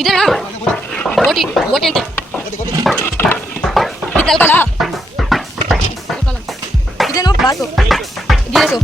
ಇದೇನಾ OT OT ಅಂತೆ. ಇದು ತಲ್ಕಲ ಇದೇನು ಬಾಸು. ಗಿರೇಸು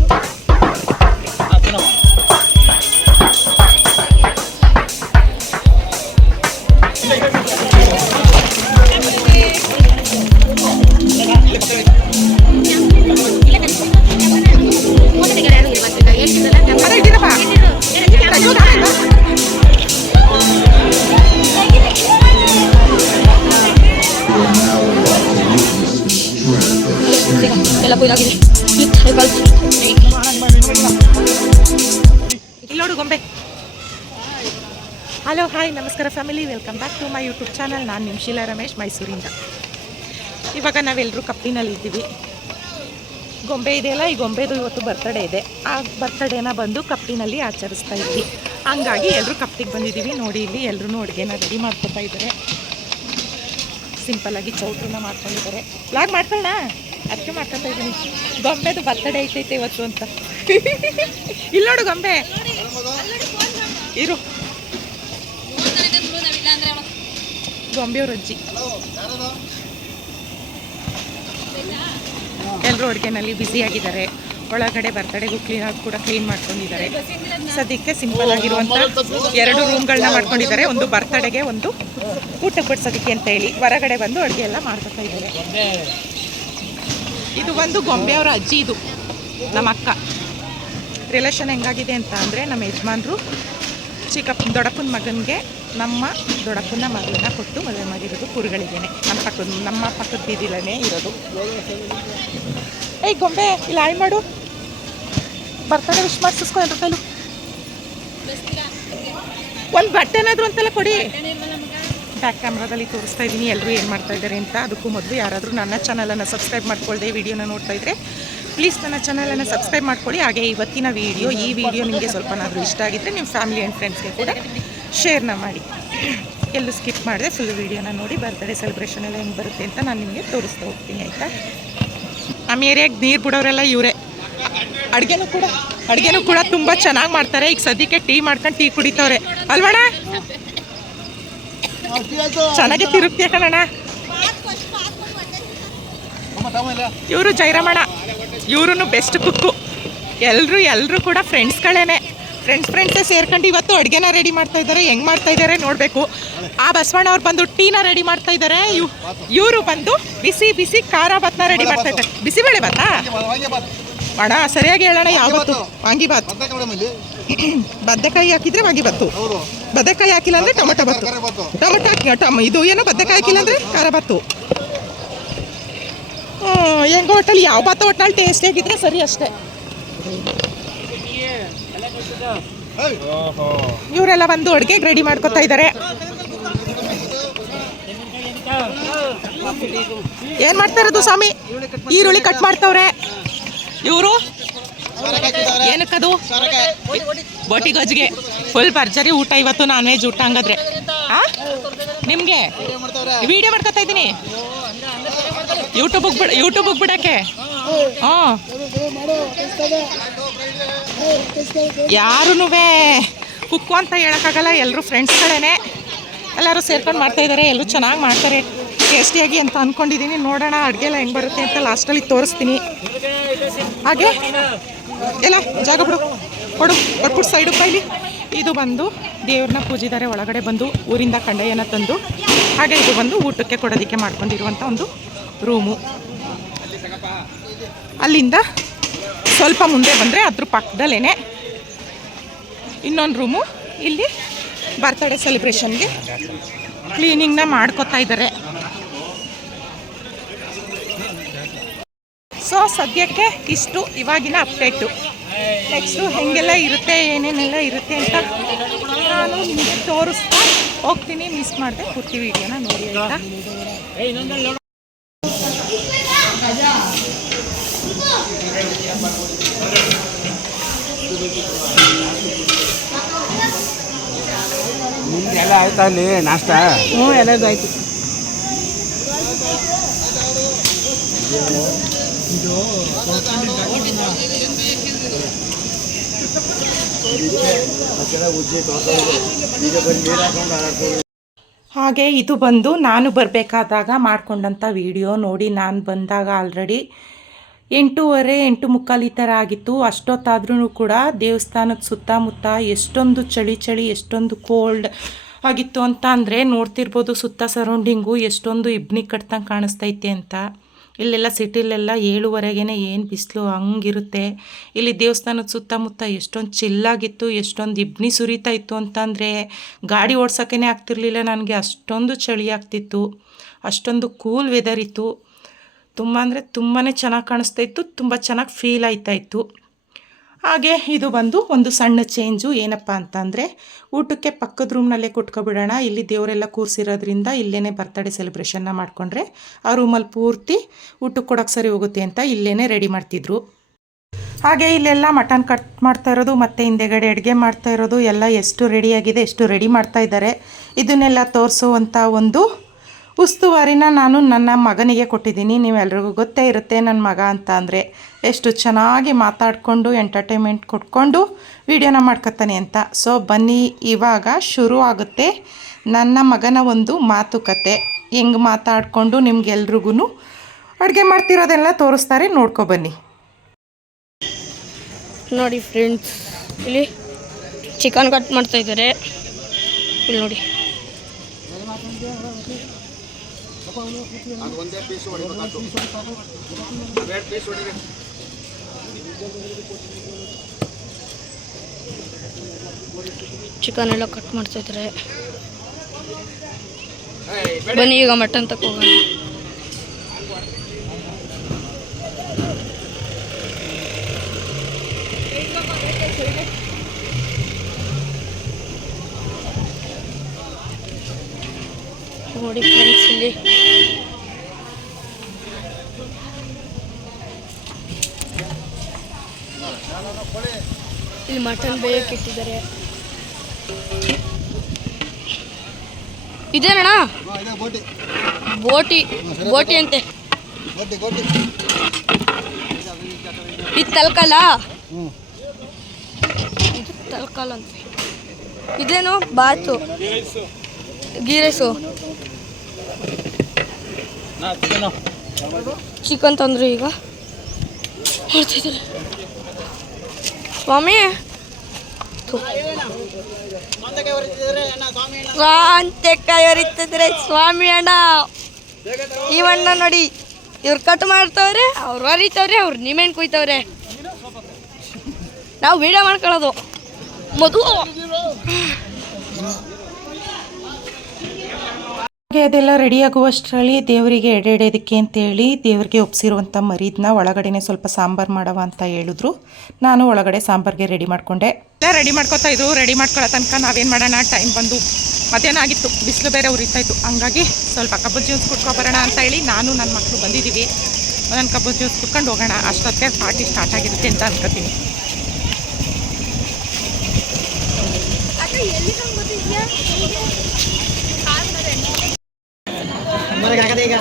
ಇಲ್ಲೋಡು ಗೊಂಬೆ. ಹಲೋ ಹಾಯ್ ನಮಸ್ಕಾರ family welcome back to my YouTube channel ನಾನು ನಿಮ್ಮ ಶೀಲಾ ರಮೇಶ್, ಮೈಸೂರಿಂದ. ಇವಾಗ ನಾವೆಲ್ಲರೂ ಕಪ್ಪಿನಲ್ಲಿ ಇದ್ದೀವಿ. ಗೊಂಬೆ ಇದೆಯಲ್ಲ ಈ ಗೊಂಬೆದು ಇವತ್ತು ಬರ್ತಡೇ ಇದೆ. ಆ ಬರ್ತಡೇನ ಬಂದು ಕಪ್ಪಿನಲ್ಲಿ ಆಚರಿಸ್ತಾ ಇದ್ವಿ. ಹಂಗಾಗಿ ಎಲ್ಲರೂ ಕಪ್ಪಿಗೆ ಬಂದಿದ್ದೀವಿ. ನೋಡಿ ಇಲ್ಲಿ ಎಲ್ಲರೂ ಅಡುಗೆನ ರೆಡಿ ಮಾಡ್ಕೊತಾ ಇದ್ದಾರೆ. ಸಿಂಪಲ್ಲಾಗಿ ಚೌಟ್ರನ್ನ ಮಾಡ್ಕೊಂಡಿದ್ದಾರೆ. ಲಾಗ್ ಮಾಡ್ಕೊಳ್ಳೋಣ ಅದಕ್ಕೆ ಮಾಡ್ಕೊತಾ ಇದ್ದೀನಿ. ಗೊಂಬೆದು ಬರ್ತಡೇ ಐತೈತೆ ಇವತ್ತು ಅಂತ. ಇಲ್ಲ ನೋಡು ಗೊಂಬೆ. ಇರು. ಗೊಂಬೆಯವ್ರ ಅಜ್ಜಿ. ಎಲ್ಲರೂ ಅಡುಗೆನಲ್ಲಿ ಬ್ಯುಸಿಯಾಗಿದ್ದಾರೆ ಒಳಗಡೆ ಬರ್ತಡೆಗೂ ಆಗಿ ಕೂಡ ಕ್ಲೀನ್ ಮಾಡ್ಕೊಂಡಿದ್ದಾರೆ. ಸದ್ಯಕ್ಕೆ ಸಿಂಪಲ್ ಆಗಿರುವಂಥ ಎರಡು ರೂಮ್ಗಳನ್ನ ಮಾಡ್ಕೊಂಡಿದ್ದಾರೆ. ಒಂದು ಬರ್ತಡೆಗೆ ಒಂದು ಊಟಕ್ಕೆ ಬಡಿಸೋದಕ್ಕೆ ಅಂತ ಹೇಳಿ ಹೊರಗಡೆ ಬಂದು ಅಡುಗೆ ಎಲ್ಲ ಮಾಡ್ಕೊತಾ ಇದ್ದಾರೆ. ಇದು ಒಂದು ಗೊಂಬೆಯವರ ಅಜ್ಜಿ ಇದು. ನಮ್ಮ ಅಕ್ಕ. ರಿಲೇಷನ್ ಹೆಂಗಾಗಿದೆ ಅಂತ ಅಂದರೆ ನಮ್ಮ ಯಜಮಾನ್ರು ಚಿಕ್ಕಪ್ಪ ದೊಡ್ಡಪ್ಪನ ಮಗನಿಗೆ ನಮ್ಮ ದೊಡ್ಡಪ್ಪನ ಮಗಳನ್ನ ಕೊಟ್ಟು ಮದುವೆ ಮಾಡಿರೋದು ಕುರುಗಳಿದ್ದೇನೆ ನಮ್ಮ ಪಕ್ಕದ ನಮ್ಮ ಪಕ್ಕದ ಬೀದಿಲೇ ಇರೋದು. ಏಯ್ ಗೊಂಬೆ, ಇಲ್ಲ ಆಯ್ ಮಾಡು. ಬರ್ತಾನೆ ವಿಶ್ ಮಾಡಿಸ್ಕೊ ಕೈಲು. ಒಂದು ಬಟ್ಟೆನಾದ್ರು ಅಂತೆಲ್ಲ ಕೊಡಿ. ಬ್ಯಾಕ್ ಕ್ಯಾಮ್ರಾದಲ್ಲಿ ತೋರಿಸ್ತಾ ಇದ್ದೀನಿ ಎಲ್ಲರೂ ಏನು ಮಾಡ್ತಾ ಇದ್ದಾರೆ ಅಂತ. ಅದಕ್ಕೂ ಮೊದಲು ಯಾರಾದರೂ ನನ್ನ ಚಾನಲನ್ನು ಸಬ್ಸ್ಕ್ರೈಬ್ ಮಾಡ್ಕೊಳ್ಳದೆ ವಿಡಿಯೋನ ನೋಡ್ತಾ ಇದ್ದರೆ ಪ್ಲೀಸ್ ನನ್ನ ಚಾನಲನ್ನು ಸಬ್ಸ್ಕ್ರೈಬ್ ಮಾಡ್ಕೊಳ್ಳಿ. ಹಾಗೆ ಇವತ್ತಿನ ವಿಡಿಯೋ ಈ ವಿಡಿಯೋ ನಿಮಗೆ ಸ್ವಲ್ಪನಾದರೂ ಇಷ್ಟ ಆಗಿದ್ದರೆ ನಿಮ್ಮ ಫ್ಯಾಮಿಲಿ ಆ್ಯಂಡ್ ಫ್ರೆಂಡ್ಸ್ಗೆ ಕೂಡ ಶೇರ್ನ ಮಾಡಿ. ಎಲ್ಲೂ ಸ್ಕಿಪ್ ಮಾಡಿದೆ ಫುಲ್ ವೀಡಿಯೋನ ನೋಡಿ ಬರ್ತ್ಡೇ ಸೆಲೆಬ್ರೇಷನ್ ಎಲ್ಲ ಹೆಂಗೆ ಬರುತ್ತೆ ಅಂತ ನಾನು ನಿಮಗೆ ತೋರಿಸ್ತಾ ಹೋಗ್ತೀನಿ, ಆಯಿತಾ? ನಮ್ಮ ಏರಿಯಾಗೆ ನೀರು ಬಿಡೋರೆಲ್ಲ ಇವರೇ. ಅಡುಗೆನೂ ಕೂಡ ಅಡುಗೆನೂ ಕೂಡ ತುಂಬ ಚೆನ್ನಾಗಿ ಮಾಡ್ತಾರೆ. ಈಗ ಸದ್ಯಕ್ಕೆ ಟೀ ಮಾಡ್ಕೊಂಡು ಟೀ ಕುಡಿತವ್ರೆ. ಅಲ್ವಣ ಚೆನ್ನಾಗಿ ತಿರುಪ್ತಿಯ ಕಣಣ್ಣ. ಇವರು ಜೈರಮಣ. ಇವರು ಬೆಸ್ಟ್ ಕುಕ್ಕು ಎಲ್ಲರೂ ಎಲ್ಲರೂ ಕೂಡ ಫ್ರೆಂಡ್ಸ್ಗಳೇನೆ ಫ್ರೆಂಡ್ಸ್ ಫ್ರೆಂಡ್ಸೇ ಸೇರ್ಕೊಂಡು ಇವತ್ತು ಅಡುಗೆನ ರೆಡಿ ಮಾಡ್ತಾ ಇದ್ದಾರೆ. ಹೆಂಗೆ ಮಾಡ್ತಾ ಇದ್ದಾರೆ ನೋಡಬೇಕು. ಆ ಬಸವಣ್ಣ ಅವ್ರು ಬಂದು ಟೀನ ರೆಡಿ ಮಾಡ್ತಾ ಇದ್ದಾರೆ. ಇವರು ಬಂದು ಬಿಸಿ ಬಿಸಿ ಖಾರ ಭತ್ನ ರೆಡಿ ಮಾಡ್ತಾ ಇದ್ದಾರೆ. ಬಿಸಿಬೇಳೆ ಭಾತಾ? ಅಣ್ಣ ಸರಿಯಾಗಿ ಹೇಳೋಣ ಯಾವತ್ತು? ವಾಂಗಿ ಭಾತ್. ಬದನೆಕಾಯಿ ಹಾಕಿದ್ರೆ ವಾಗಿ ಬತ್ತು. ಬದನೆಕಾಯಿ ಹಾಕಿಲ್ಲ ಅಂದ್ರೆ ಟೊಮೆಟೊ ಬತ್ತು. ಟೊಮೆಟೊ ಹಾಕಿ ಟೊಮ ಇದು ಏನೋ ಬದನೆಕಾಯಿ ಹಾಕಿಲ್ಲ ಅಂದ್ರೆ ಖಾರ ಬತ್ತು. ಹೆಂಗೋ ಒಟ್ಟಲ್ಲಿ ಯಾವ ಭಾತ ಒಟ್ಟಲ್ಲಿ ಟೇಸ್ಟ್ ಹೇಗಿದ್ರೆ ಸರಿ ಅಷ್ಟೇ. ಇವರೆಲ್ಲ ಬಂದು ಅಡುಗೆ ರೆಡಿ ಮಾಡ್ಕೊತಾ ಇದ್ದಾರೆ ಏನ್ ಮಾಡ್ತಾ ಇರೋದು ಸ್ವಾಮಿ? ಈರುಳ್ಳಿ ಕಟ್ ಮಾಡ್ತವ್ರೆ. ಇವರು? ಏನಕ್ಕದು? ಬೋಟಿ ಗೊಜ್ಜಿಗೆ ಫುಲ್ ಭರ್ಜರಿ ಊಟ ಇವತ್ತು ನಾನ್ ವೆಜ್ ಊಟ ಹಂಗಾದ್ರೆ. ಆ? ನಿಮಗೆ? ವಿಡಿಯೋ ಮಾಡ್ಕೊತಾ ಇದ್ದೀನಿ. ಯೂಟ್ಯೂಬ್ ಯೂಟ್ಯೂಬಿಗೆ ಬಿಡಕ್ಕೆ. ಹಾಂ ಯಾರೂ ಕುಕ್ಕು ಅಂತ ಹೇಳೋಕ್ಕಾಗಲ್ಲ ಎಲ್ಲರೂ ಫ್ರೆಂಡ್ಸ್ಗಳೇ ಎಲ್ಲರೂ ಸೇರ್ಕೊಂಡು ಮಾಡ್ತಾ ಇದ್ದಾರೆ ಎಲ್ಲರೂ ಚೆನ್ನಾಗಿ ಮಾಡ್ತಾರೆ. ಟೇಸ್ಟಿಯಾಗಿ ಅಂತ ಅಂದ್ಕೊಂಡಿದ್ದೀನಿ ನೋಡೋಣ ಅಡುಗೆ ಎಲ್ಲ ಹೆಂಗೆ ಬರುತ್ತೆ ಅಂತ ಲಾಸ್ಟಲ್ಲಿ ತೋರಿಸ್ತೀನಿ. ಹಾಗೆ? ಎಲ್ಲ ಜಾಗ ಬಿಡು. ಕೊಡು. ಕೊಟ್ಬಿಟ್ಟು ಸೈಡು ಇಲ್ಲಿ ಇದು ಬಂದು ದೇವ್ರನ್ನ ಪೂಜಿದ್ದಾರೆ ಒಳಗಡೆ ಬಂದು ಊರಿಂದ ಕಂಡಯ್ಯನ ತಂದು, ಹಾಗೆ ಇದು ಬಂದು ಊಟಕ್ಕೆ ಕೊಡೋದಕ್ಕೆ ಮಾಡ್ಕೊಂಡಿರುವಂಥ ಒಂದು ರೂಮು. ಅಲ್ಲಿಂದ ಸ್ವಲ್ಪ ಮುಂದೆ ಬಂದರೆ ಅದ್ರ ಪಕ್ಕದಲ್ಲೇ ಇನ್ನೊಂದು ರೂಮು. ಇಲ್ಲಿ ಬರ್ತಡೇ ಸೆಲೆಬ್ರೇಷನ್ಗೆ ಕ್ಲೀನಿಂಗ್ನ ಮಾಡ್ಕೋತಾ ಇದ್ದಾರೆ ಸೊ ಸದ್ಯಕ್ಕೆ ಇಷ್ಟು ಇವಾಗಿನ ಅಪ್ಡೇಟು ನೆಕ್ಸ್ಟು ಹೆಂಗೆಲ್ಲ ಇರುತ್ತೆ ಏನೇನೆಲ್ಲ ಇರುತ್ತೆ ಅಂತ ನಾನು ನಿಮಗೆ ತೋರಿಸ್ತಾ ಹೋಗ್ತೀನಿ. ಮಿಸ್ ಮಾಡಿದೆ ಪೂರ್ತಿ ವಿಡಿಯೋನ ನೋಡಿ ಆಯಿತಾ? ಎಲ್ಲ ಆಯ್ತಾ ಅಲ್ಲಿ ನಾಷ್ಟ? ಹ್ಞೂ ಎಲ್ಲದಾಯ್ತು ಆಯಿತು. ಹಾಗೆ ಇದು ಬಂದು ನಾನು ಬರಬೇಕಾದಾಗ ಮಾಡಿಕೊಂಡಂಥ ವಿಡಿಯೋ ನೋಡಿ ನಾನು ಬಂದಾಗ ಆಲ್ರೆಡಿ ಎಂಟೂವರೆ, ಎಂಟು ಮುಕ್ಕಾಲು ಈ ಥರ ಆಗಿತ್ತು. ಅಷ್ಟೊತ್ತಾದ್ರೂ ಕೂಡ ದೇವಸ್ಥಾನದ ಸುತ್ತಮುತ್ತ ಎಷ್ಟೊಂದು ಚಳಿ ಚಳಿ, ಎಷ್ಟೊಂದು ಕೋಲ್ಡ್ ಆಗಿತ್ತು ಅಂತ ಅಂದರೆ ನೋಡ್ತಿರ್ಬೋದು ಸುತ್ತ ಸರೌಂಡಿಂಗು ಎಷ್ಟೊಂದು ಇಬ್ನಿ ಕಟ್ತಂಗೆ ಕಾಣಿಸ್ತೈತೆ ಅಂತ. ಇಲ್ಲೆಲ್ಲ ಸಿಟಿಲೆಲ್ಲ ಏಳುವರೆಗೇ ಏನು ಬಿಸಿಲು ಹಂಗಿರುತ್ತೆ. ಇಲ್ಲಿ ದೇವಸ್ಥಾನದ ಸುತ್ತಮುತ್ತ ಎಷ್ಟೊಂದು ಚಿಲ್ಲಾಗಿತ್ತು, ಎಷ್ಟೊಂದು ಇಬ್ನಿ ಸುರಿತಾ ಇತ್ತು ಅಂತಂದರೆ ಗಾಡಿ ಓಡ್ಸೋಕ್ಕೇ ಆಗ್ತಿರ್ಲಿಲ್ಲ ನನಗೆ. ಅಷ್ಟೊಂದು ಚಳಿ ಆಗ್ತಿತ್ತು, ಅಷ್ಟೊಂದು ಕೂಲ್ ವೆದರ್ ಇತ್ತು. ತುಂಬ ಅಂದರೆ ತುಂಬಾ ಚೆನ್ನಾಗಿ ಕಾಣಿಸ್ತಾ ಇತ್ತು, ತುಂಬ ಚೆನ್ನಾಗಿ ಫೀಲ್ ಆಯ್ತಾ ಇತ್ತು. ಹಾಗೆ ಇದು ಬಂದು ಒಂದು ಸಣ್ಣ ಚೇಂಜು ಏನಪ್ಪ ಅಂತಂದರೆ ಊಟಕ್ಕೆ ಪಕ್ಕದ ರೂಮ್ನಲ್ಲೇ ಕೊಟ್ಕೊಬಿಡೋಣ ಇಲ್ಲಿ ದೇವರೆಲ್ಲ ಕೂರಿಸಿರೋದ್ರಿಂದ ಇಲ್ಲೇ ಬರ್ತಡೇ ಸೆಲೆಬ್ರೇಷನ್ನ ಮಾಡಿಕೊಂಡ್ರೆ ಆ ರೂಮಲ್ಲಿ ಪೂರ್ತಿ ಊಟಕ್ಕೆ ಕೊಡೋಕ್ಕೆ ಸರಿ ಹೋಗುತ್ತೆ ಅಂತ ಇಲ್ಲೇ ರೆಡಿ ಮಾಡ್ತಿದ್ರು. ಹಾಗೆ ಇಲ್ಲೆಲ್ಲ ಮಟನ್ ಕಟ್ ಮಾಡ್ತಾ ಇರೋದು, ಮತ್ತು ಹಿಂದೆಗಡೆ ಅಡುಗೆ ಮಾಡ್ತಾ ಇರೋದು, ಎಲ್ಲ ಎಷ್ಟು ರೆಡಿಯಾಗಿದೆ ಎಷ್ಟು ರೆಡಿ ಮಾಡ್ತಾ ಇದ್ದಾರೆ. ಇದನ್ನೆಲ್ಲ ತೋರಿಸುವಂಥ ಒಂದು ಉಸ್ತುವಾರಿನ ನಾನು ನನ್ನ ಮಗನಿಗೆ ಕೊಟ್ಟಿದ್ದೀನಿ, ನೀವೆಲ್ರಿಗೂ ಗೊತ್ತೇ ಇರುತ್ತೆ ನನ್ನ ಮಗ ಅಂತ ಅಂದರೆ ಎಷ್ಟು ಚೆನ್ನಾಗಿ ಮಾತಾಡಿಕೊಂಡು ಎಂಟರ್ಟೈನ್ಮೆಂಟ್ ಕೊಟ್ಕೊಂಡು ವಿಡಿಯೋನ ಮಾಡ್ಕೊತಾನೆ ಅಂತ. ಸೊ ಬನ್ನಿ, ಇವಾಗ ಶುರು ಆಗುತ್ತೆ ನನ್ನ ಮಗನ ಒಂದು ಮಾತುಕತೆ. ಹೆಂಗೆ ಮಾತಾಡಿಕೊಂಡು ನಿಮ್ಗೆಲ್ರಿಗೂ ಅಡುಗೆ ಮಾಡ್ತಿರೋದೆಲ್ಲ ತೋರಿಸ್ತಾರೆ ನೋಡ್ಕೊ ಬನ್ನಿ. ನೋಡಿ ಫ್ರೆಂಡ್ಸ್ ಇಲ್ಲಿ ಚಿಕನ್ ಕಟ್ ಮಾಡ್ತಾ ಇದ್ದಾರೆ. ಇಲ್ಲಿ ನೋಡಿ. ಚಿಕನ್ ಎಲ್ಲ ಕಟ್ ಮಾಡ್ತಾ ಇದ್ದಾರೆ ಬನ್ನಿ ಈಗ ಮಟನ್ ತಗೋಣ ನೋಡಿ ಫ್ರೆಂಡ್ಸ್ ಇಲ್ಲಿ. ಮಟನ್ ಬೇಯಕ್ಕೆ ಇಟ್ಟಿದ್ದಾರೆ ಇದೇನಣ್ಣ ಬೋಟಿ ಬೋಟಿ ಅಂತೆ. ಇದು ತಲ್ಕಲ್ಲ? ಇದು ತಲ್ಕಲ್ ಅಂತೆ. ಇದೇನು? ಬಾತು. ಗೀ ರೈಸು. ಚಿಕನ್ ತಂದ್ರು ಈಗ. ಸ್ವಾಮಿ ಥು. ಸ್ವಾಂತ್ಯಕಾಯಿ ಹೊರಿತಿದ್ರೆ ಸ್ವಾಮಿ ಅಣ್ಣ. ಇವಣ್ಣ ನೋಡಿ, ಇವ್ರು ಕಟ್ ಮಾಡ್ತವ್ರೆ, ಅವ್ರು ಹೊರಿತವ್ರೆ ಅವ್ರು ನಿಮೇನ್ ಕುಯ್ತವ್ರೆ. ನಾವು ವಿಡಿಯೋ ಮಾಡ್ಕೊಳ್ಳೋದು. ಮಧು. ಹಾಗೆ ಅದೆಲ್ಲ ರೆಡಿಯಾಗುವಷ್ಟರಲ್ಲಿ ದೇವರಿಗೆ ಎಡೆಡೋದಕ್ಕೆ ಅಂತೇಳಿ ದೇವರಿಗೆ ಒಪ್ಸಿರುವಂಥ ಮರಿದನ್ನ ಒಳಗಡೆನೆ ಸ್ವಲ್ಪ ಸಾಂಬಾರು ಮಾಡವ ಅಂತ ಹೇಳಿದ್ರು. ನಾನು ಒಳಗಡೆ ಸಾಂಬಾರಿಗೆ ರೆಡಿ ಮಾಡಿಕೊಂಡೆ. ಎಲ್ಲ ರೆಡಿ ಮಾಡ್ಕೊತಾ ಇದ್ರು. ರೆಡಿ ಮಾಡ್ಕೊಳ್ಳೋ ತನಕ ನಾವೇನು ಮಾಡೋಣ? ಟೈಮ್ ಬಂದು ಮಧ್ಯಾಹ್ನ ಆಗಿತ್ತು. ಬಿಸಿಲು ಬೇರೆ ಉರಿತಾ ಇತ್ತು. ಹಂಗಾಗಿ ಸ್ವಲ್ಪ ಕಬ್ಬು ಜ್ಯೂಸ್ ಕುಡ್ಕೊಬರೋಣ ಅಂತ ಹೇಳಿ ನಾನು ನನ್ನ ಮಕ್ಕಳು ಬಂದಿದ್ದೀವಿ ನನ್ನ ಕಬ್ಬು ಜ್ಯೂಸ್ ಕುಡ್ಕೊಂಡು ಹೋಗೋಣ. ಅಷ್ಟೊತ್ತಿಗೆ ಪಾರ್ಟಿ ಸ್ಟಾರ್ಟ್ ಆಗಿರುತ್ತೆ ಅಂತ ಅನ್ಕೋತೀನಿ. का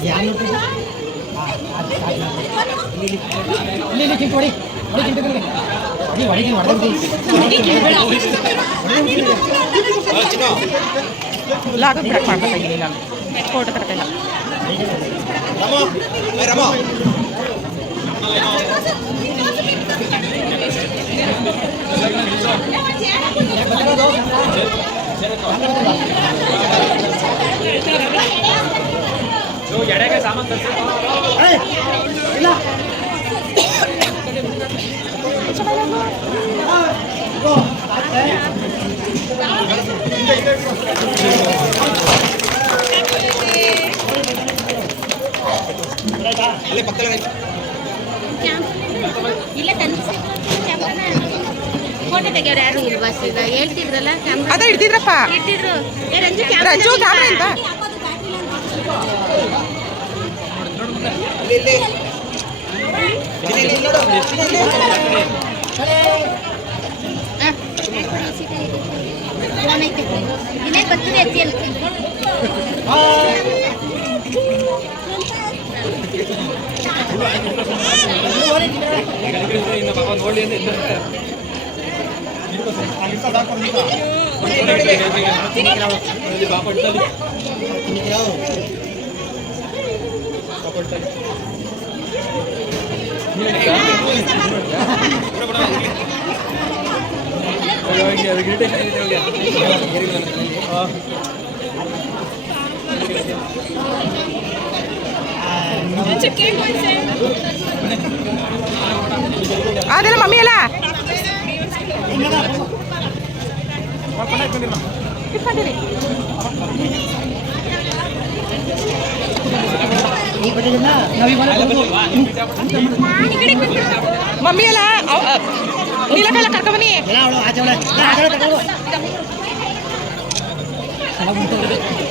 ध्यान ले ले किन पड़ी बड़ी किन पड़ी बड़ी बड़ी किन बड़ी बड़ी किन बड़ी चिनो लाग ब्रेक मार पता ही नहीं फोटो करते ना रमो ए रमो Thank you. ಫೋಟೋ ತರತಿಲ್ಲ ಇಲ್ಲ ಫೋಟೋ ತೆಗಿಯೋರು ಯಾರು ಇಲ್ವಾ ಈಗ. ಹೇಳ್ತಿದ್ರಲ್ಲ ಕ್ಯಾಮ್ರಾ. ಅದ ಹಿಡ್ದಿದ್ರಪ್ಪ. ಇಟ್ಟಿದ್ರು. ರಂಜು ರಂಜು ಕ್ಯಾಮ್ರಾ ಇಲ್ವಾ? ಬಾಪ ಅದೆಲ್ಲ ಮಮ್ಮಿ ಅಲ್ಲ ಇಟ್ಕೊಂಡಿರಿ. ಮಮ್ಮಿ ಅಲ್ಲ ನೀಲಕಲ್ಲ ಕರ್ಕೊಂಬನ್ನಿ ಜಾಸ್ತಿ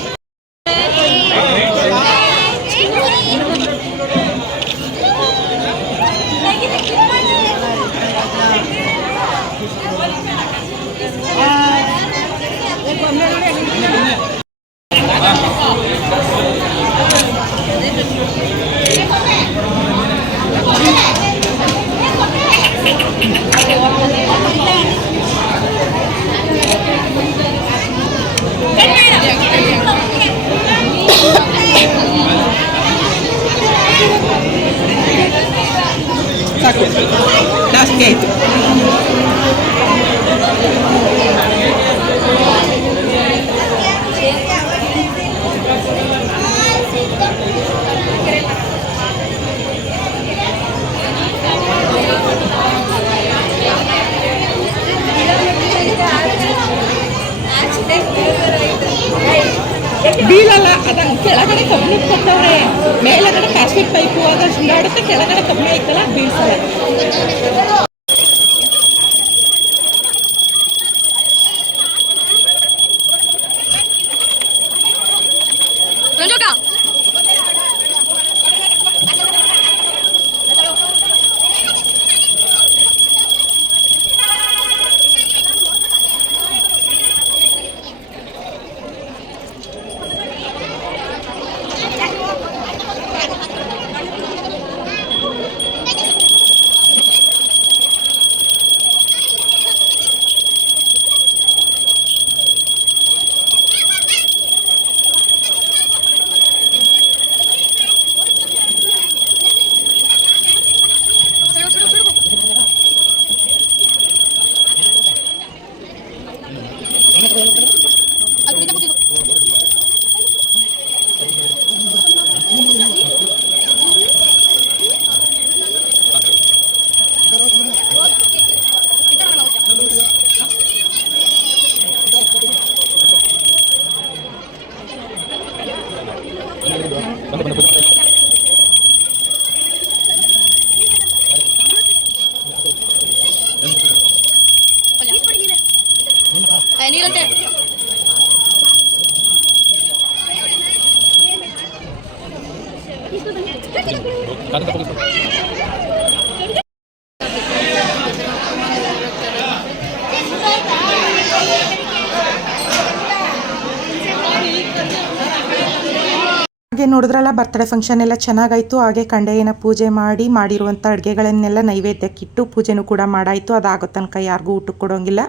ನೋಡಿದ್ರಲ್ಲ, ಬರ್ತಡೇ ಫಂಕ್ಷನ್ ಎಲ್ಲ ಚೆನ್ನಾಗಾಯಿತು. ಹಾಗೆ ಕಂಡೆಯನ ಪೂಜೆ ಮಾಡಿ, ಮಾಡಿರುವಂಥ ಅಡುಗೆಗಳನ್ನೆಲ್ಲ ನೈವೇದ್ಯಕ್ಕಿಟ್ಟು ಪೂಜೆನೂ ಕೂಡ ಮಾಡಾಯಿತು. ಅದಾಗೋ ತನಕ ಯಾರಿಗೂ ಊಟಕ್ಕೆ ಕೊಡೋಂಗಿಲ್ಲ.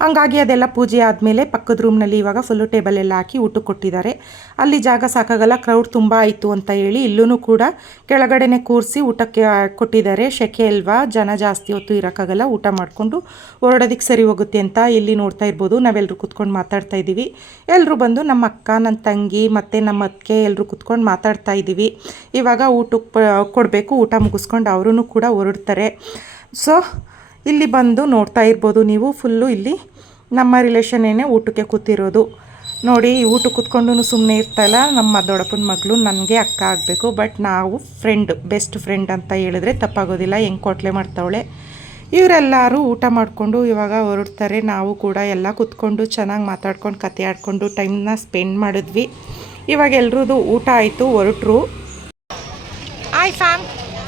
ಹಂಗಾಗಿ ಅದೆಲ್ಲ ಪೂಜೆ ಆದಮೇಲೆ ಪಕ್ಕದ ರೂಮ್ನಲ್ಲಿ ಇವಾಗ ಫುಲ್ಲು ಟೇಬಲ್ ಎಲ್ಲ ಹಾಕಿ ಊಟಕ್ಕೆ ಕೊಟ್ಟಿದ್ದಾರೆ. ಅಲ್ಲಿ ಜಾಗ ಸಾಕಾಗಲ್ಲ ಕ್ರೌಡ್ ತುಂಬ ಆಯಿತು ಅಂತ ಹೇಳಿ ಇಲ್ಲೂ ಕೂಡ ಕೆಳಗಡೆನೆ ಕೂರಿಸಿ ಊಟಕ್ಕೆ ಕೊಟ್ಟಿದ್ದಾರೆ. ಶೆಕೆ ಅಲ್ವಾ? ಜನ ಜಾಸ್ತಿ ಹೊತ್ತು ಇರೋಕ್ಕಾಗಲ್ಲ, ಊಟ ಮಾಡಿಕೊಂಡು ಹೊರಡೋದಕ್ಕೆ ಸರಿ ಹೋಗುತ್ತೆ ಅಂತ ಇಲ್ಲಿ ನೋಡ್ತಾ ಇರ್ಬೋದು. ನಾವೆಲ್ಲರೂ ಕುತ್ಕೊಂಡು ಮಾತಾಡ್ತಾ ಇದ್ದೀವಿ. ಎಲ್ಲರೂ ಬಂದು ನಮ್ಮ ಅಕ್ಕ ನನ್ನ ತಂಗಿ ಮತ್ತು ನಮ್ಮ ಅತ್ತಿಗೆ ಎಲ್ಲರೂ ಕುತ್ಕೊಂಡು ಮಾತಾಡ್ತಾ ಇದ್ದೀವಿ. ಇವಾಗ ಊಟಕ್ಕೆ ಕೊಡಬೇಕು, ಊಟ ಮುಗಿಸ್ಕೊಂಡು ಅವರೂ ಕೂಡ ಹೊರಡ್ತಾರೆ. ಸೊ ಇಲ್ಲಿ ಬಂದು ನೋಡ್ತಾ ಇರ್ಬೋದು ನೀವು ಫುಲ್ಲು ಇಲ್ಲಿ ನಮ್ಮ ರಿಲೇಷನ್ನೇನೆ ಊಟಕ್ಕೆ ಕೂತಿರೋದು. ನೋಡಿ ಊಟ ಕೂತ್ಕೊಂಡು ಸುಮ್ಮನೆ ಇರ್ತಾಯಿಲ್ಲ. ನಮ್ಮ ದೊಡ್ಡಪ್ಪನ ಮಗಳು ನನಗೆ ಅಕ್ಕ ಆಗಬೇಕು. ಬಟ್ ನಾವು ಫ್ರೆಂಡ್ ಬೆಸ್ಟ್ ಫ್ರೆಂಡ್ ಅಂತ ಹೇಳಿದ್ರೆ ತಪ್ಪಾಗೋದಿಲ್ಲ. ಹೆಂಗೆ ಕೊಟ್ಲೆ ಮಾಡ್ತಾವಳೆ? ಇವರೆಲ್ಲರೂ ಊಟ ಮಾಡಿಕೊಂಡು ಇವಾಗ ಹೊರಡ್ತಾರೆ. ನಾವು ಕೂಡ ಎಲ್ಲ ಕೂತ್ಕೊಂಡು ಚೆನ್ನಾಗಿ ಮಾತಾಡ್ಕೊಂಡು, ಕತೆ ಆಡ್ಕೊಂಡು ಟೈಮ್ನ ಸ್ಪೆಂಡ್ ಮಾಡಿದ್ವಿ. ಇವಾಗ ಎಲ್ರದ್ದು ಊಟ ಆಯಿತು, ಹೊರಟ್ರು. I fam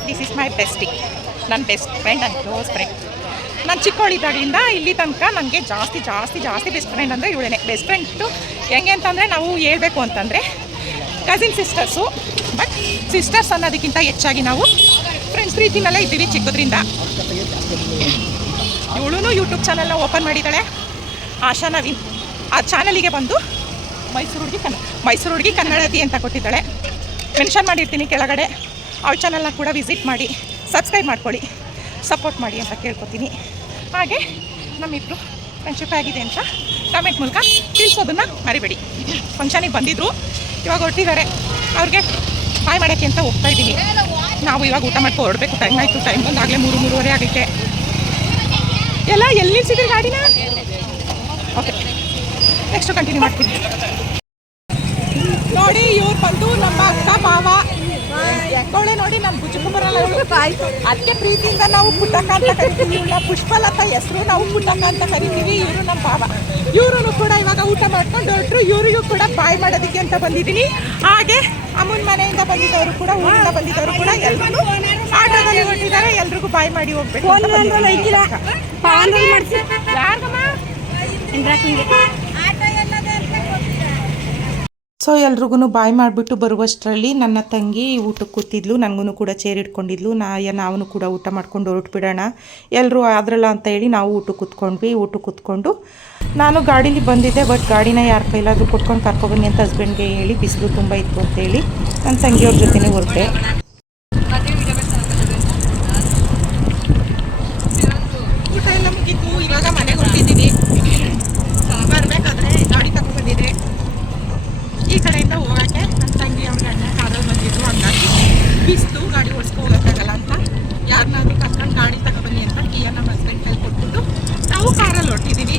this is my bestie ನನ್ನ best friend and close friend ನಾನು ಚಿಕ್ಕವಳಿದ್ದಾಗಲಿಂದ ಇಲ್ಲಿ ತನಕ ನನಗೆ ಜಾಸ್ತಿ ಜಾಸ್ತಿ ಜಾಸ್ತಿ ಬೆಸ್ಟ್ ಫ್ರೆಂಡ್ ಅಂದರೆ ಇವಳೇನೆ. ಬೆಸ್ಟ್ ಫ್ರೆಂಡು ಹೆಂಗೆ ಅಂತಂದರೆ ನಾವು ಹೇಳಬೇಕು ಅಂತಂದರೆ ಕಸಿನ್ ಸಿಸ್ಟರ್ಸು ಬಟ್ ಸಿಸ್ಟರ್ಸ್ ಅನ್ನೋದಕ್ಕಿಂತ ಹೆಚ್ಚಾಗಿ ನಾವು ಫ್ರೆಂಡ್ಸ್ ರೀತಿನಲ್ಲೇ ಇದ್ದೀವಿ ಚಿಕ್ಕದ್ರಿಂದ. ಇವಳು ಯೂಟ್ಯೂಬ್ ಚಾನಲ್ನ ಓಪನ್ ಮಾಡಿದ್ದಾಳೆ. ಆಶಾ ನವೀನ್. ಆ ಚಾನಲಿಗೆ ಬಂದು ಮೈಸೂರು ಹುಡುಗಿ ಕನ್ನಡ ಮೈಸೂರು ಹುಡುಗಿ ಕನ್ನಡತಿ ಅಂತ ಕೊಟ್ಟಿದ್ದಾಳೆ. ಮೆನ್ಷನ್ ಮಾಡಿರ್ತೀನಿ ಕೆಳಗಡೆ. ಅವಳ ಚಾನಲ್ನ ಕೂಡ ವಿಸಿಟ್ ಮಾಡಿ ಸಬ್ಸ್ಕ್ರೈಬ್ ಮಾಡ್ಕೊಳ್ಳಿ. ಸಪೋರ್ಟ್ ಮಾಡಿ ಅಂತ ಕೇಳ್ಕೊತೀನಿ. ಹಾಗೆ ನಮ್ಮಿಬ್ರು ಫ್ರೆಂಡ್ಶಿಪ್ ಆಗಿದೆ ಅಂತ ಕಮೆಂಟ್ ಮೂಲಕ ತಿಳಿಸೋದನ್ನು ಮರಿಬೇಡಿ. ಫಂಕ್ಷನಿಗೆ ಬಂದಿದ್ದರು ಇವಾಗ ಹೊರಟಿದ್ದಾರೆ. ಅವ್ರಿಗೆ ಬಾಯ್ ಮಾಡೋಕ್ಕೆ ಅಂತ ಹೋಗ್ತಾ ಇದ್ದೀನಿ. ನಾವು ಇವಾಗ ಊಟ ಮಾಡ್ಕೊ ಹೊರಡಬೇಕು. ಟೈಮ್ ಆಯಿತು ಟೈಮ್ ಬಂದಾಗಲೇ ಮೂರು, ಮೂರುವರೆ ಆಗೈತೆ. ಎಲ್ಲ ಎಲ್ಲಿ ನಿಲ್ಸಿದ್ರಿ ಗಾಡಿನ? ಓಕೆ ನೆಕ್ಸ್ಟ್ ಕಂಟಿನ್ಯೂ ಮಾಡ್ತೀನಿ. ನೋಡಿ, ಇವ್ರು ಬಂದು ನಮ್ಮ ಅಕ್ಕ ಮಾವ. ಹೆಂಗೋಳೆ ನೋಡಿ ನಮ್ಮ ಬುಜುಕು ಬರಲ್ಲ ಅದಕ್ಕೆ ಪ್ರೀತಿಯಿಂದ ನಾವು ಪುಟ್ಟಕ್ಕ ಅಂತ ಕರಿತೀವಿ ಇವಳ ಪುಷ್ಪಲತಾ ಹೆಸರು ನಾವು ಪುಟ್ಟಕ್ಕ ಅಂತ ಕರಿತೀವಿ ಇವರು ನಮ್ಮ ಭಾವ. ಇವರು ಕೂಡ ಇವಾಗ ಊಟ ಮಾಡ್ಕೊಂಡು ಹೊರಟ್ರು ಇವರಿಗೂ ಕೂಡ ಬಾಯ್ ಮಾಡೋದಕ್ಕೆ ಅಂತ ಬಂದಿದ್ದೀನಿ. ಹಾಗೆ ಅಮ್ಮನ ಮನೆಯಿಂದ ಬಂದಿದ್ದವರು ಕೂಡ ಊರಿಂದ ಬಂದಿದ್ದವರು ಕೂಡ ಎಲ್ಲರೂ ಆಟೋದಲ್ಲಿ ಹೊರಟಿದ್ದಾರೆ ಎಲ್ರಿಗೂ ಬಾಯ್ ಮಾಡಿ ಹೋಗ್ಬೇಕು. ಯಾರ್ಗಮ್ಮ? ಸೊ ಎಲ್ರಿಗೂ ಬಾಯ್ ಮಾಡಿಬಿಟ್ಟು ಬರುವಷ್ಟರಲ್ಲಿ ನನ್ನ ತಂಗಿ ಊಟಕ್ಕೆ ಕೂತಿದ್ಲು ನನಗೂ ಕೂಡ ಚೇರ್ ಇಟ್ಕೊಂಡಿದ್ಲು. ನಾ ನಾವು ಕೂಡ ಊಟ ಮಾಡ್ಕೊಂಡು ಹೊರಟ್ಬಿಡೋಣ ಎಲ್ಲರೂ ಆದ್ರಲ್ಲ ಅಂತ ಹೇಳಿ ನಾವು ಊಟಕ್ಕೆ ಕೂತ್ಕೊಂಡ್ವಿ. ಊಟಕ್ಕೆ ಕೂತ್ಕೊಂಡು ನಾನು ಗಾಡೀಲಿ ಬಂದಿದ್ದೆ ಬಟ್ ಗಾಡಿನ ಯಾರ ಕೈಲಾದರೂ ಕೊಟ್ಕೊಂಡು ಕರ್ಕೊಬನ್ನಿ ಅಂತ ಹಸ್ಬೆಂಡ್ಗೆ ಹೇಳಿ, ಬಿಸಿಲು ತುಂಬ ಇತ್ತು ಅಂತೇಳಿ ನನ್ನ ತಂಗಿಯವ್ರ ಜೊತೆನೇ ಹೊರಟೆ. ಬಿಸ್ತು ಗಾಡಿ ಓಡಿಸ್ಕೊ ಹೋಗೋಕ್ಕಾಗಲ್ಲ ಅಂತ. ಯಾರನ್ನಾದ್ರೂ ಕರ್ಕೊಂಡು ಗಾಡಿ ತಗೊಬನ್ನಿ ಅಂತ ಕೀಯ ನಮ್ಮ ಹಸ್ಬೆಂಡ್ ಕೈ ಕೊಟ್ಬಿಟ್ಟು ನಾವು ಕಾರಲ್ಲಿ ಹೊರಟಿದ್ದೀವಿ.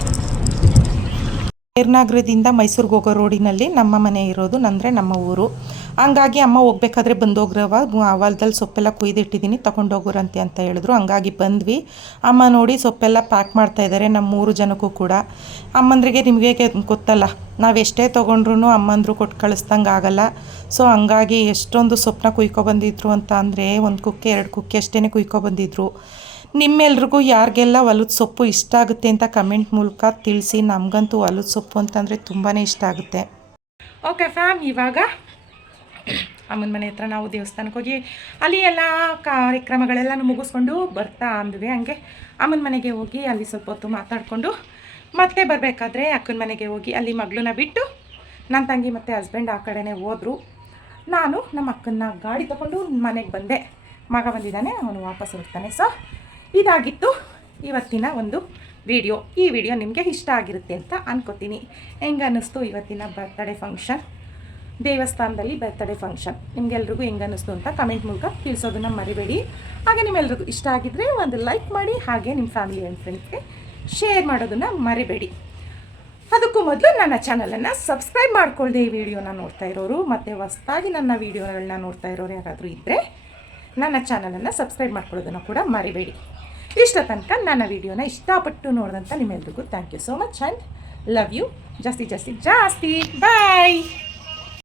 ಏರ್ನಾಗ್ರದಿಂದ ಮೈಸೂರಿಗೆ ಹೋಗೋ ರೋಡಿನಲ್ಲಿ ನಮ್ಮ ಮನೆ ಇರೋದು ಅಂದರೆ ನಮ್ಮ ಊರು. ಹಂಗಾಗಿ ಅಮ್ಮ ಹೋಗ್ಬೇಕಾದ್ರೆ ಬಂದೋಗ್ರವ ಹೊಲದಲ್ಲಿ ಸೊಪ್ಪೆಲ್ಲ ಕುಯ್ದಿಟ್ಟಿದ್ದೀನಿ, ತೊಗೊಂಡೋಗ್ರಂತೆ ಅಂತ ಹೇಳಿದ್ರು. ಹಂಗಾಗಿ ಬಂದ್ವಿ. ಅಮ್ಮ ನೋಡಿ ಸೊಪ್ಪೆಲ್ಲ ಪ್ಯಾಕ್ ಮಾಡ್ತಾ ಇದ್ದಾರೆ, ನಮ್ಮ ಮೂರು ಜನಕ್ಕೂ ಕೂಡ. ಅಮ್ಮಂದ್ರಿಗೆ ನಿಮಗೆ ಗೊತ್ತಲ್ಲ, ನಾವು ಎಷ್ಟೇ ತೊಗೊಂಡ್ರು ಅಮ್ಮಂದ್ರು ಕೊಟ್ಟು ಕಳಿಸ್ದಂಗೆ ಆಗಲ್ಲ. ಸೊ, ಹಂಗಾಗಿ ಎಷ್ಟೊಂದು ಸೊಪ್ಪನ್ನ ಕುಯ್ಕೊಬಂದಿದ್ರು ಅಂತ ಅಂದರೆ ಒಂದು ಕುಕ್ಕೆ, ಎರಡು ಕುಕ್ಕೆ ಅಷ್ಟೇ ಕುಯ್ಕೊಬಂದಿದ್ರು ನಿಮ್ಮೆಲ್ರಿಗೂ ಯಾರಿಗೆಲ್ಲ ಹೊಲದ ಸೊಪ್ಪು ಇಷ್ಟ ಆಗುತ್ತೆ ಅಂತ ಕಮೆಂಟ್ ಮೂಲಕ ತಿಳಿಸಿ. ನಮಗಂತೂ ಹೊಲದ ಸೊಪ್ಪು ಅಂತಂದರೆ ತುಂಬಾ ಇಷ್ಟ ಆಗುತ್ತೆ. ಓಕೆ ಫ್ಯಾಮ್ ಇವಾಗ ಅಮ್ಮನ ಮನೆ ಹತ್ರ ನಾವು ದೇವಸ್ಥಾನಕ್ಕೆ ಹೋಗಿ ಅಲ್ಲಿ ಎಲ್ಲ ಕಾರ್ಯಕ್ರಮಗಳೆಲ್ಲ ಮುಗಿಸ್ಕೊಂಡು ಬರ್ತಾ ಅಂದ್ವಿ. ಹಂಗೆ ಅಮ್ಮನ ಮನೆಗೆ ಹೋಗಿ ಅಲ್ಲಿ ಸ್ವಲ್ಪ ಹೊತ್ತು ಮಾತಾಡಿಕೊಂಡು ಮತ್ತೆ ಬರಬೇಕಾದ್ರೆ ಅಕ್ಕನ ಮನೆಗೆ ಹೋಗಿ ಅಲ್ಲಿ ಮಗಳನ್ನ ಬಿಟ್ಟು ನನ್ನ ತಂಗಿ ಮತ್ತು ಹಸ್ಬೆಂಡ್ ಆ ಕಡೆನೇ ಹೋದರು. ನಾನು ನಮ್ಮ ಅಕ್ಕನ ಗಾಡಿ ತಗೊಂಡು ಮನೆಗೆ ಬಂದೆ. ಮಗ ಬಂದಿದ್ದಾನೆ, ಅವನು ವಾಪಸ್ ಹೋಗ್ತಾನೆ ಸೊ ಇದಾಗಿತ್ತು ಇವತ್ತಿನ ಒಂದು ವಿಡಿಯೋ ಈ ವಿಡಿಯೋ ನಿಮಗೆ ಇಷ್ಟ ಆಗಿರುತ್ತೆ ಅಂತ ಅನ್ಕೋತೀನಿ. ಹೆಂಗೆ ಅನ್ನಿಸ್ತು ಇವತ್ತಿನ ಬರ್ತ್ಡೇ ಫಂಕ್ಷನ್ ದೇವಸ್ಥಾನದಲ್ಲಿ ಬರ್ತ್ಡೇ ಫಂಕ್ಷನ್ ನಿಮಗೆಲ್ರಿಗೂ ಹೆಂಗೆ ಅನ್ನಿಸ್ತು ಅಂತ ಕಮೆಂಟ್ ಮೂಲಕ ತಿಳಿಸೋದನ್ನು ಮರಿಬೇಡಿ. ಹಾಗೆ ನಿಮ್ಮೆಲ್ರಿಗೂ ಇಷ್ಟ ಆಗಿದ್ದರೆ ಒಂದು ಲೈಕ್ ಮಾಡಿ, ಹಾಗೆ ನಿಮ್ಮ ಫ್ಯಾಮಿಲಿ ಆ್ಯಂಡ್ ಫ್ರೆಂಡ್ಸ್ಗೆ ಶೇರ್ ಮಾಡೋದನ್ನು ಮರಿಬೇಡಿ. ಅದಕ್ಕೂ ಮೊದಲು ನನ್ನ ಚಾನಲನ್ನು ಸಬ್ಸ್ಕ್ರೈಬ್ ಮಾಡ್ಕೊಳ್ಳದೆ ಈ ವಿಡಿಯೋನ ನೋಡ್ತಾ ಇರೋರು. ಮತ್ತು ಹೊಸ್ದಾಗಿ ನನ್ನ ವೀಡಿಯೋಗಳನ್ನ ನೋಡ್ತಾ ಇರೋರು ಯಾರಾದರೂ ಇದ್ದರೆ ನನ್ನ ಚಾನಲನ್ನು ಸಬ್ಸ್ಕ್ರೈಬ್ ಮಾಡ್ಕೊಳ್ಳೋದನ್ನು ಕೂಡ ಮರಿಬೇಡಿ. ಇಷ್ಟ ತನಕ ನನ್ನ ವಿಡಿಯೋನ ಇಷ್ಟಪಟ್ಟು ನೋಡಿದಂಥ ನಿಮ್ಮೆಲ್ರಿಗೂ thank you so much and love you ಜಾಸ್ತಿ ಜಾಸ್ತಿ ಜಾಸ್ತಿ. ಬಾಯ್